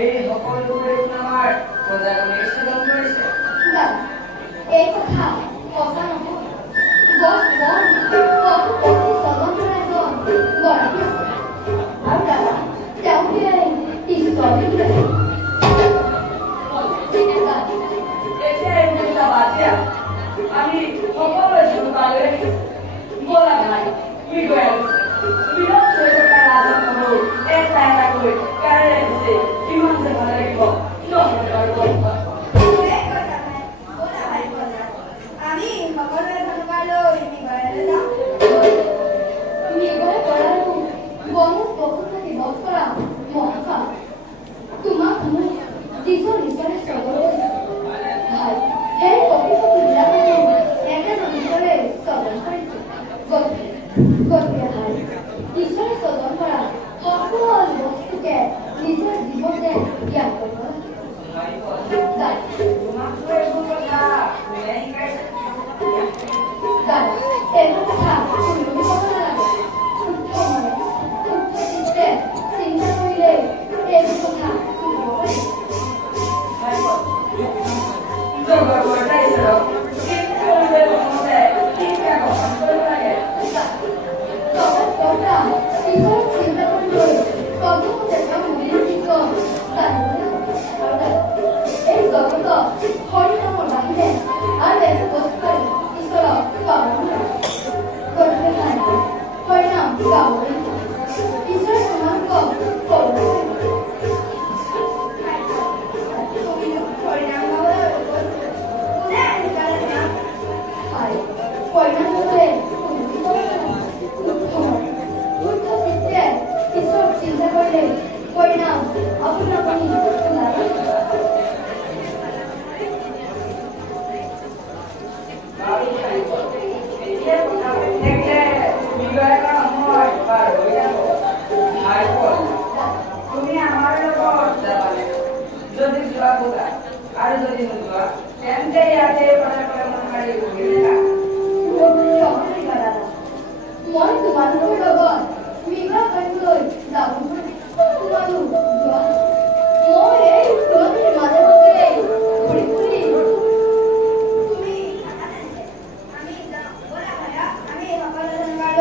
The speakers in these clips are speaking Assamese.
এই সকলোবোৰে আমাৰ প্ৰজাজনে সাধন কৰিছে। এই কথা সঁচা নহয়। গছ বন পশু চলন কৰা এজন গৰাকী আছে আৰু দাদা তেওঁলোকে ঈশ্বৰে এতিয়া এইবিলাক বাদ দিয়া। আমি সকলোৱে জোৰপালে বলা নাই কি গৈ আছে বিৰাট হৈ থকা ৰাজসমূহ এটা এটাকৈ কাৰেৰে দিছে। কিমান যে ভাল লাগিব নহয় বাৰু আমি সকলোৱে ধন্যবাদ লৈ নিগৰালৈ যাওঁ। নিগৰে কৰাৰো গণক পশুকে দিবস কৰা মহাকা তোমাক মোক যিজন ঈশ্বৰে স্বৰ্গলৈ ভাই সেই পশুবিলাককো একেজন ঈশ্বৰে স্বজন কৰিছে। গতিকে ভাই ঈশ্বৰে স্বজন কৰা সকলো বস্তুকে নিজৰ জীৱনতে ত্যাগ কৰিব এইবোৰ কথা শুনিবলৈ ক'ব নালাগে। শুদ্ধ মনে শুদ্ধ চিত্তে চিন্তা কৰিলে এইবোৰ কথা শুনিব পাৰি। চিন্তা কৰিবলৈ প্ৰথমতে তেওঁ মূল্য জানিব এই জগতত হৰিনামৰ বাহিৰে আৰু একো বস্তুৰে ঈশ্বৰক পাব নোৱাৰে। গতিকে হৰিনাম গাবলৈ ঈশ্বৰে তোমালোকক চিন্তা কৰিলে পৰিণাম আপোনা আপুনি তুমি আমাৰ লগত যাবানে? যদি যোৱা বলা আৰু যদি নোযোৱা তেন্তে ইয়াতে পৰে পৰে মন মাৰি বহি দাদা মই তোমালোকৰ লগত মিগা কৰিবলৈ যাব তোমালোক যোৱা মই এই ফুলনিৰ মাজে মাজে ঘূৰি ফুৰি তুমি আমি যাওঁ ব'লা ভায়া আমি সকলো ধন্যবাদ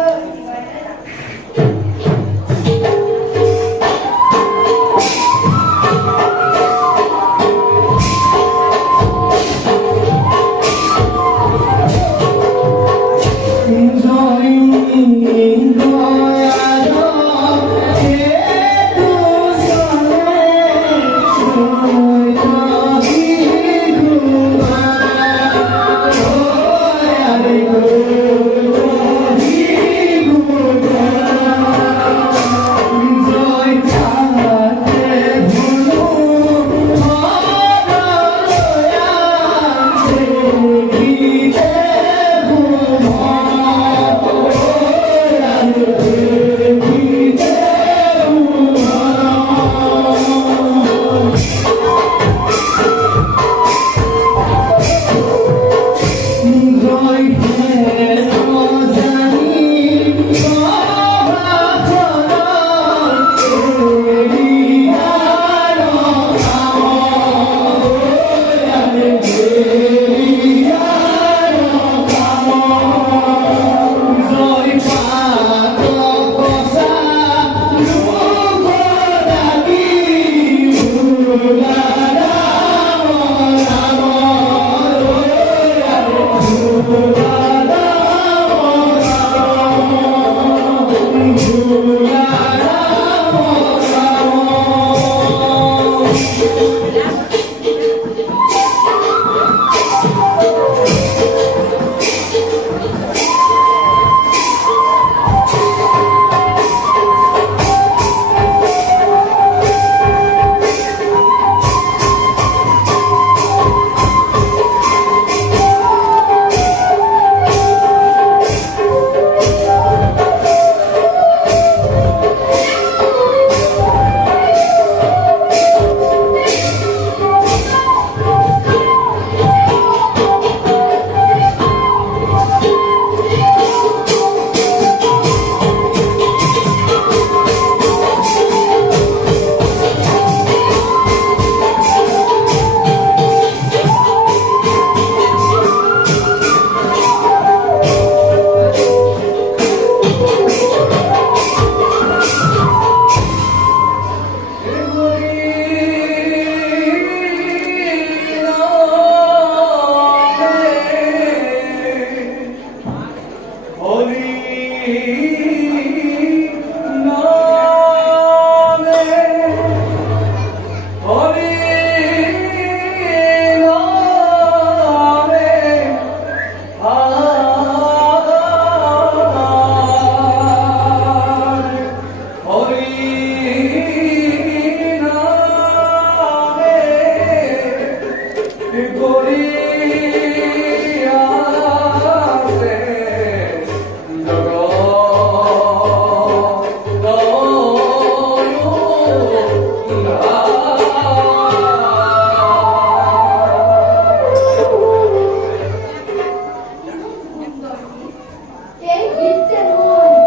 হৰি